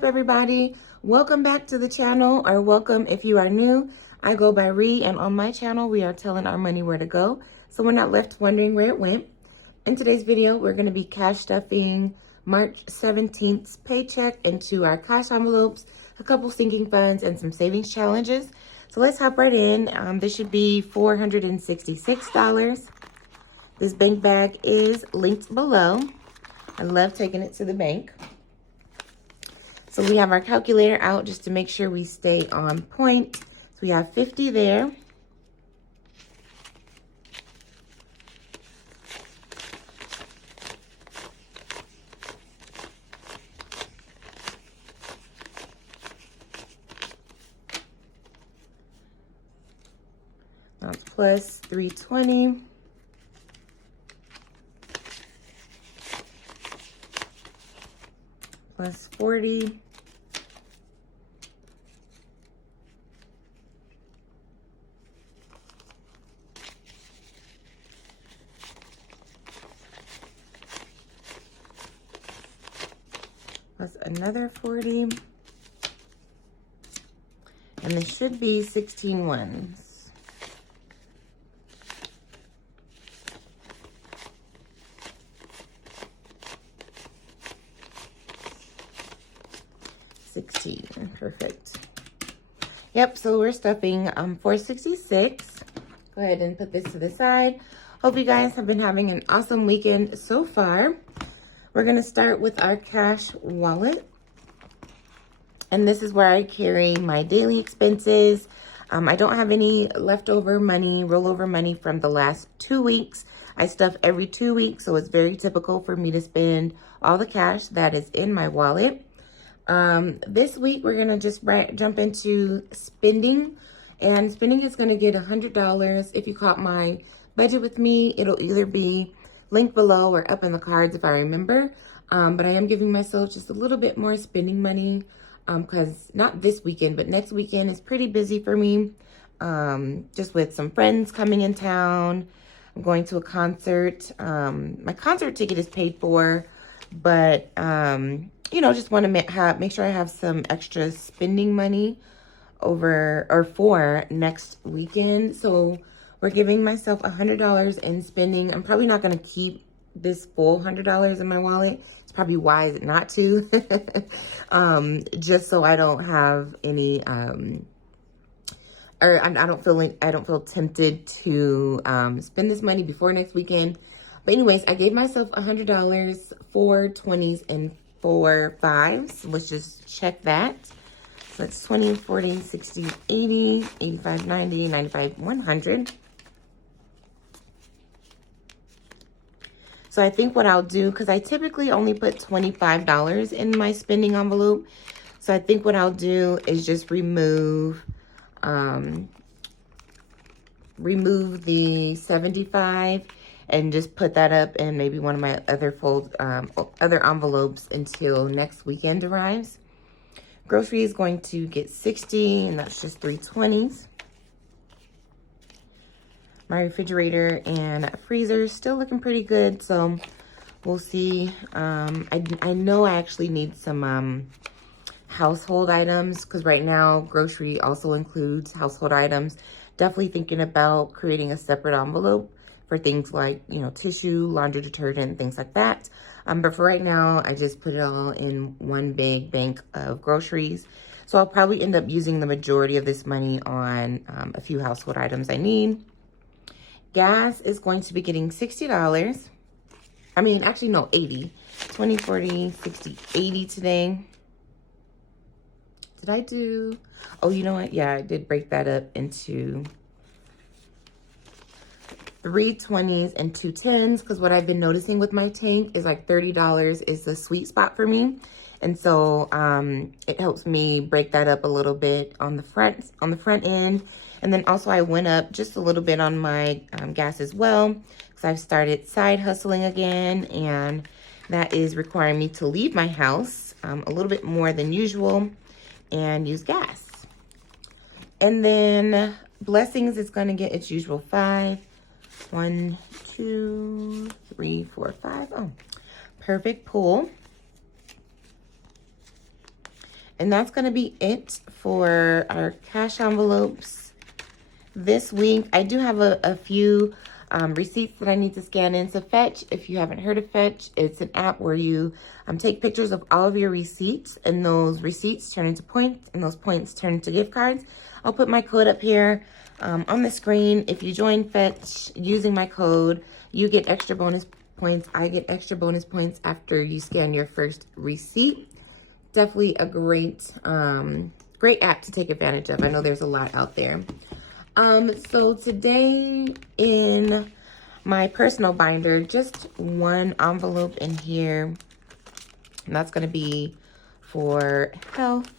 up, everybody? Welcome back to the channel, or welcome if you are new. I go by Ree, and on my channel we are telling our money where to go, so we're not left wondering where it went. In today's video, we're going to be cash stuffing March 17th's paycheck into our cash envelopes, a couple sinking funds, and some savings challenges. So let's hop right in. This should be $466. This bank bag is linked below. I love taking it to the bank. So we have our calculator out just to make sure we stay on point. So we have 50 there. That's plus 320. Plus 40. Plus another 40. And this should be 16 ones. Perfect. Yep, so we're stuffing 466. Go ahead and put this to the side. Hope you guys have been having an awesome weekend so far. We're going to start with our cash wallet. And this is where I carry my daily expenses. I don't have any leftover money, rollover money from the last 2 weeks. I stuff every 2 weeks, so it's very typical for me to spend all the cash that is in my wallet. This week we're gonna just jump into spending, and spending is gonna get $100. If you caught my budget with me, it'll either be linked below or up in the cards if I remember. But I am giving myself just a little bit more spending money, because not this weekend, but next weekend is pretty busy for me. Just with some friends coming in town. I'm going to a concert. My concert ticket is paid for, but you know, just want to make sure I have some extra spending money for next weekend. So we're giving myself $100 in spending. I'm probably not going to keep this full $100 in my wallet. It's probably wise not to, just so I don't have any, or I don't feel tempted to spend this money before next weekend. But anyways, I gave myself $100, 4 20s and 4 5s. Let's just check that. So that's 20, 40, 60, 80, 85, 90, 95, 100. So I think what I'll do, because I typically only put $25 in my spending envelope. So I think what I'll do is just remove the 75 and just put that up in maybe one of my other other envelopes until next weekend arrives. Grocery is going to get 60, and that's just 320s. My refrigerator and freezer is still looking pretty good, so we'll see. I know I actually need some household items, because right now grocery also includes household items. Definitely thinking about creating a separate envelope for things like, you know, tissue, laundry detergent, things like that. But for right now, I just put it all in one big bank of groceries. So I'll probably end up using the majority of this money on a few household items I need. Gas is going to be getting $60. I mean, actually, no, 80. 20, 40, 60, 80 today. Did I do? Oh, you know what? Yeah, I did break that up into 3 20s and 2 10s, because what I've been noticing with my tank is like $30 is the sweet spot for me. And so it helps me break that up a little bit on the front end. And then also I went up just a little bit on my gas as well, because I've started side hustling again, and that is requiring me to leave my house a little bit more than usual and use gas. And then blessings is going to get its usual 5. 1, 2, 3, 4, 5. Oh, perfect pull. And that's going to be it for our cash envelopes this week. I do have a few receipts that I need to scan in. So Fetch, if you haven't heard of Fetch, it's an app where you take pictures of all of your receipts, and those receipts turn into points, and those points turn into gift cards. I'll put my code up here on the screen. If you join Fetch using my code, you get extra bonus points. I get extra bonus points after you scan your first receipt. Definitely a great app to take advantage of. I know there's a lot out there. So today in my personal binder, just one envelope in here, and that's going to be for health.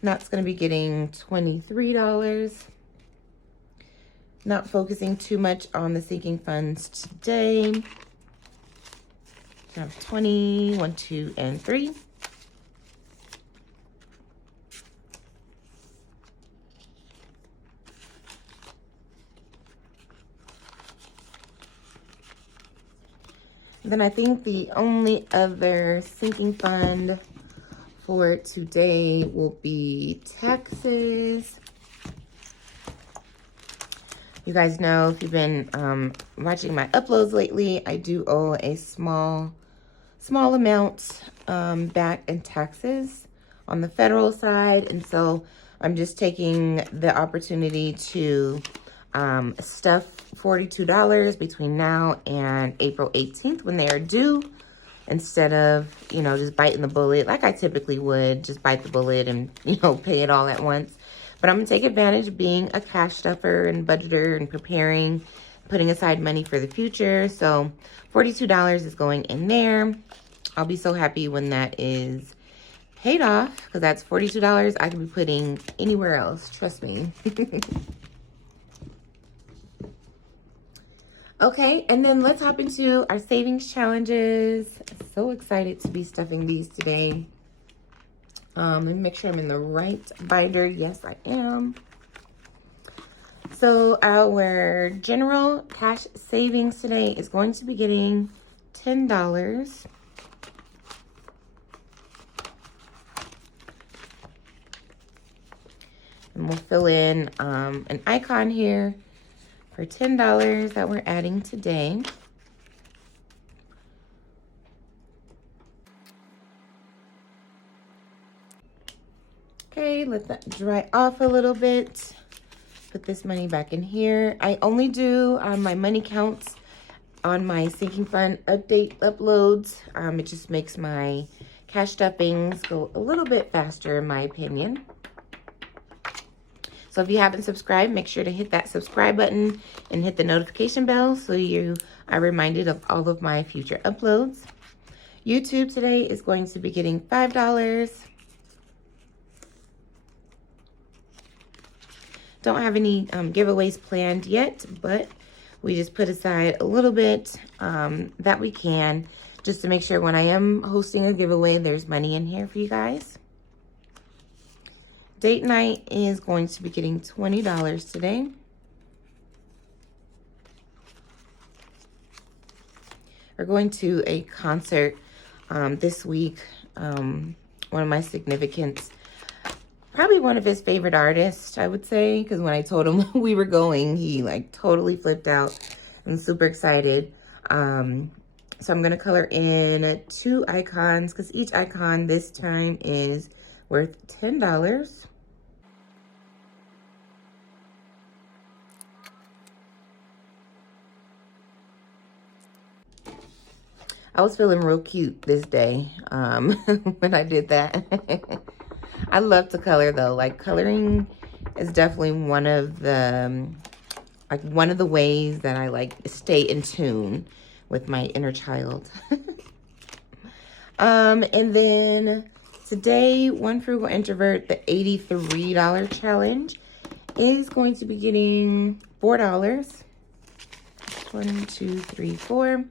And that's going to be getting $23. Not focusing too much on the sinking funds today. I have 20, 1, 2, and 3. Then I think the only other sinking fund for today will be taxes. You guys know, if you've been watching my uploads lately, I do owe a small amount back in taxes on the federal side. And so I'm just taking the opportunity to stuff $42 between now and April 18th when they are due, instead of, just biting the bullet like I typically would, just bite the bullet and, pay it all at once. But I'm going to take advantage of being a cash stuffer and budgeter and preparing, putting aside money for the future. So $42 is going in there. I'll be so happy when that is paid off, because that's $42 I can be putting anywhere else. Trust me. Okay, and then let's hop into our savings challenges. So excited to be stuffing these today. Let me make sure I'm in the right binder. Yes, I am. So our general cash savings today is going to be getting $10. And we'll fill in an icon here for $10 that we're adding today. Okay, let that dry off a little bit. Put this money back in here. I only do my money counts on my sinking fund update uploads. It just makes my cash stuffings go a little bit faster, in my opinion. So if you haven't subscribed, make sure to hit that subscribe button and hit the notification bell so you are reminded of all of my future uploads. YouTube today is going to be getting $5. Don't have any giveaways planned yet, but we just put aside a little bit that we can, just to make sure when I am hosting a giveaway, there's money in here for you guys. Date night is going to be getting $20 today. We're going to a concert this week. One of my significants, probably one of his favorite artists, I would say, because when I told him we were going, he like totally flipped out. I'm super excited. So I'm going to color in 2 icons, because each icon this time is worth $10. I was feeling real cute this day when I did that. I love to color though. Like, coloring is definitely one of the ways that I like stay in tune with my inner child. And then today, One Frugal Introvert, the $83 challenge, is going to be getting $4. 1, 2, 3, 4.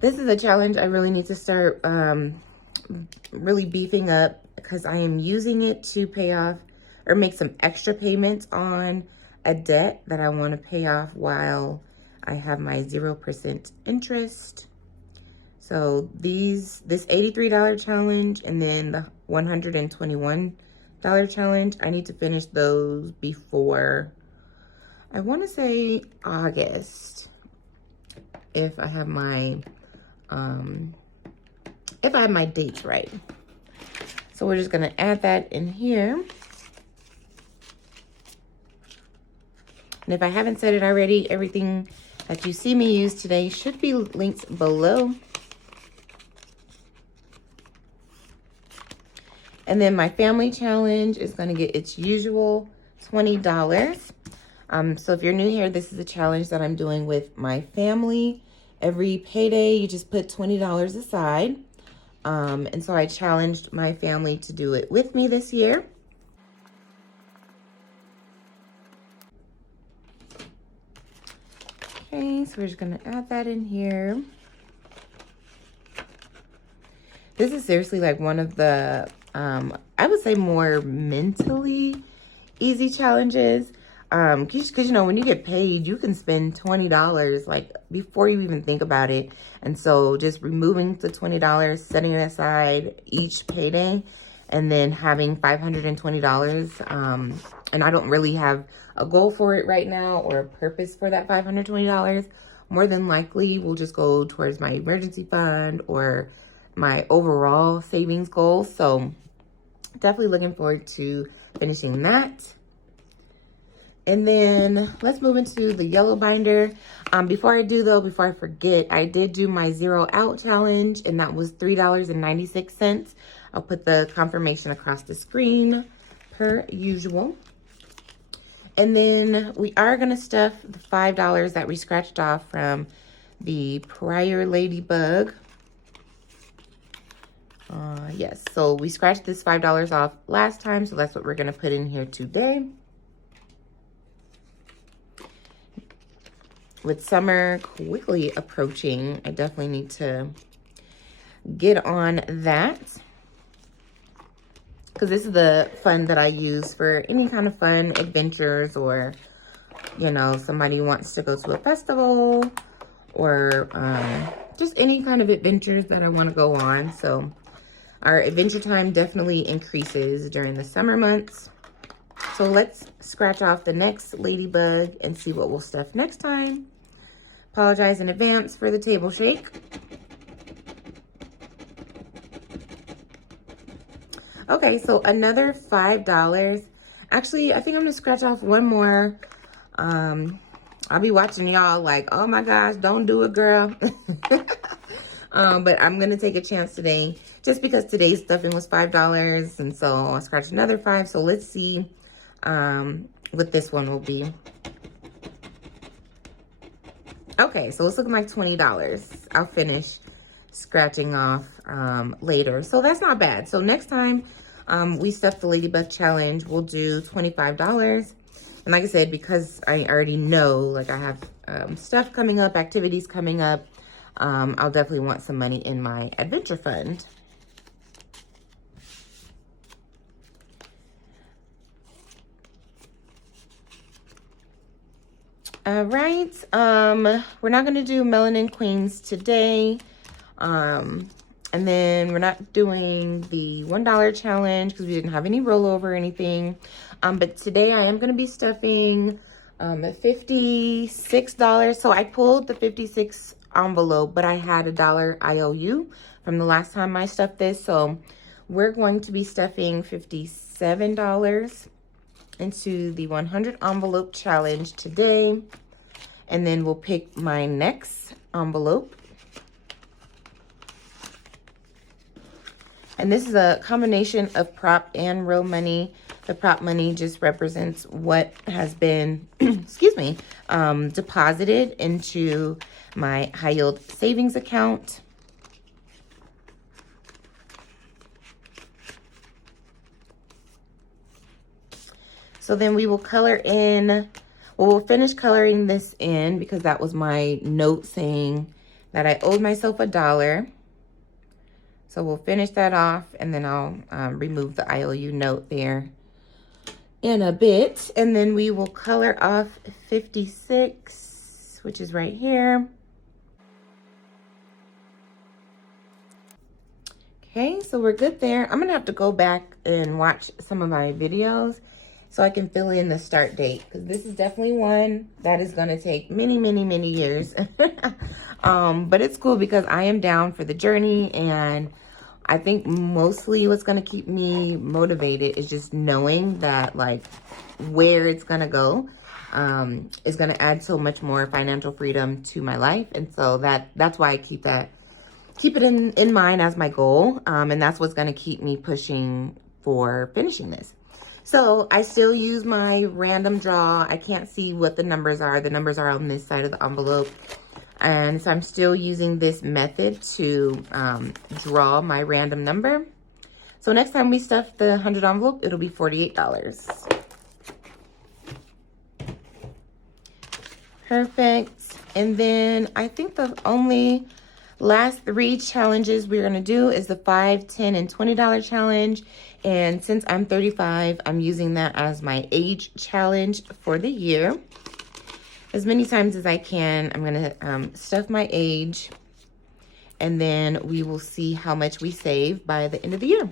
This is a challenge I really need to start really beefing up, because I am using it to pay off or make some extra payments on a debt that I want to pay off while I have my 0% interest. So this $83 challenge and then the $121 challenge, I need to finish those before, I want to say August, if I have my dates right. So we're just gonna add that in here. And if I haven't said it already, everything that you see me use today should be linked below. And then my family challenge is gonna get its usual $20. So if you're new here, this is a challenge that I'm doing with my family. Every payday, you just put $20 aside. And so I challenged my family to do it with me this year. Okay, so we're just gonna add that in here. This is seriously like one of the, I would say more mentally easy challenges. Cause you know, when you get paid, you can spend $20 like before you even think about it. And so just removing the $20, setting it aside each payday, and then having $520. And I don't really have a goal for it right now or a purpose for that $520. More than likely, will just go towards my emergency fund or my overall savings goal. So definitely looking forward to finishing that. And then let's move into the yellow binder. Before I do though, before I forget, I did do my 0 out challenge and that was $3.96. I'll put the confirmation across the screen per usual. And then we are gonna stuff the $5 that we scratched off from the prior ladybug. Yes, so we scratched this $5 off last time, so that's what we're gonna put in here today. With summer quickly approaching, I definitely need to get on that, because this is the fund that I use for any kind of fun adventures, or, you know, somebody wants to go to a festival, or just any kind of adventures that I want to go on. So our adventure time definitely increases during the summer months. So let's scratch off the next ladybug and see what we'll stuff next time. Apologize in advance for the table shake. Okay, so another $5. Actually, I think I'm gonna scratch off one more. I'll be watching y'all like, oh my gosh, don't do it, girl. But I'm gonna take a chance today, just because today's stuffing was $5, and so I'll scratch another $5. So let's see what this one will be. Okay, so it's looking like $20. I'll finish scratching off later. So that's not bad. So next time we stuff the Ladybug Challenge, we'll do $25. And like I said, because I already know, like, I have stuff coming up, activities coming up, I'll definitely want some money in my adventure fund. All right, we're not gonna do Melanin Queens today. And then we're not doing the $1 challenge because we didn't have any rollover or anything. But today I am gonna be stuffing $56. So I pulled the 56 envelope, but I had $1 IOU from the last time I stuffed this. So we're going to be stuffing $57 into the 100 envelope challenge today, and then we'll pick my next envelope. And this is a combination of prop and real money. The prop money just represents what has been, excuse me, deposited into my high yield savings account. So then we will color in, well, we'll finish coloring this in because that was my note saying that I owed myself $1. So we'll finish that off, and then I'll remove the IOU note there in a bit. And then we will color off 56, which is right here. Okay, so we're good there. I'm gonna have to go back and watch some of my videos so I can fill in the start date, because this is definitely one that is gonna take many, many, many years. But it's cool because I am down for the journey, and I think mostly what's gonna keep me motivated is just knowing that like where it's gonna go is gonna add so much more financial freedom to my life. And so that's why I keep it in mind as my goal. And that's what's gonna keep me pushing for finishing this. So I still use my random draw. I can't see what the numbers are. The numbers are on this side of the envelope. And so I'm still using this method to draw my random number. So next time we stuff the 100 envelope, it'll be $48. Perfect. And then I think the only last 3 challenges we're gonna do is the $5, $10, and $20 challenge. And since I'm 35, I'm using that as my age challenge for the year. As many times as I can, I'm gonna stuff my age, and then we will see how much we save by the end of the year.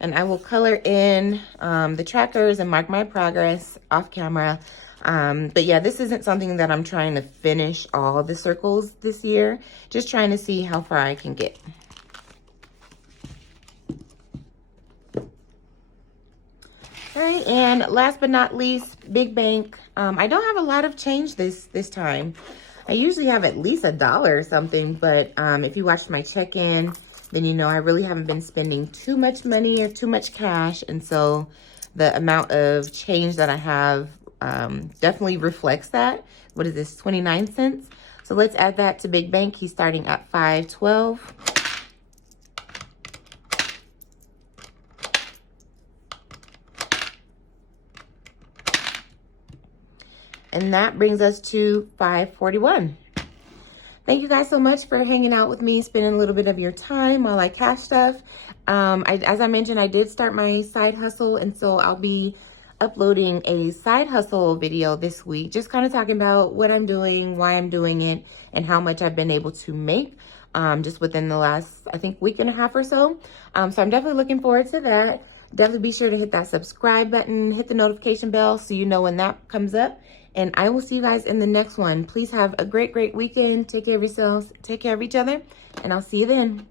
And I will color in the trackers and mark my progress off camera. But yeah, this isn't something that I'm trying to finish all the circles this year. Just trying to see how far I can get. All right, and last but not least, big bank. I don't have a lot of change this time. I usually have at least $1 or something, but if you watched my check-in, then you know I really haven't been spending too much money or too much cash. And so the amount of change that I have definitely reflects that. What is this, 29 cents? So let's add that to Big Bank. He's starting at $5.12. And that brings us to $5.41. Thank you guys so much for hanging out with me, spending a little bit of your time while I cash stuff. As I mentioned, I did start my side hustle, and so I'll be uploading a side hustle video this week, just kind of talking about what I'm doing, why I'm doing it, and how much I've been able to make just within the last, I think, week and a half or so. So I'm definitely looking forward to that. Definitely be sure to hit that subscribe button, hit the notification bell so you know when that comes up. And I will see you guys in the next one. Please have a great, great weekend. Take care of yourselves. Take care of each other. And I'll see you then.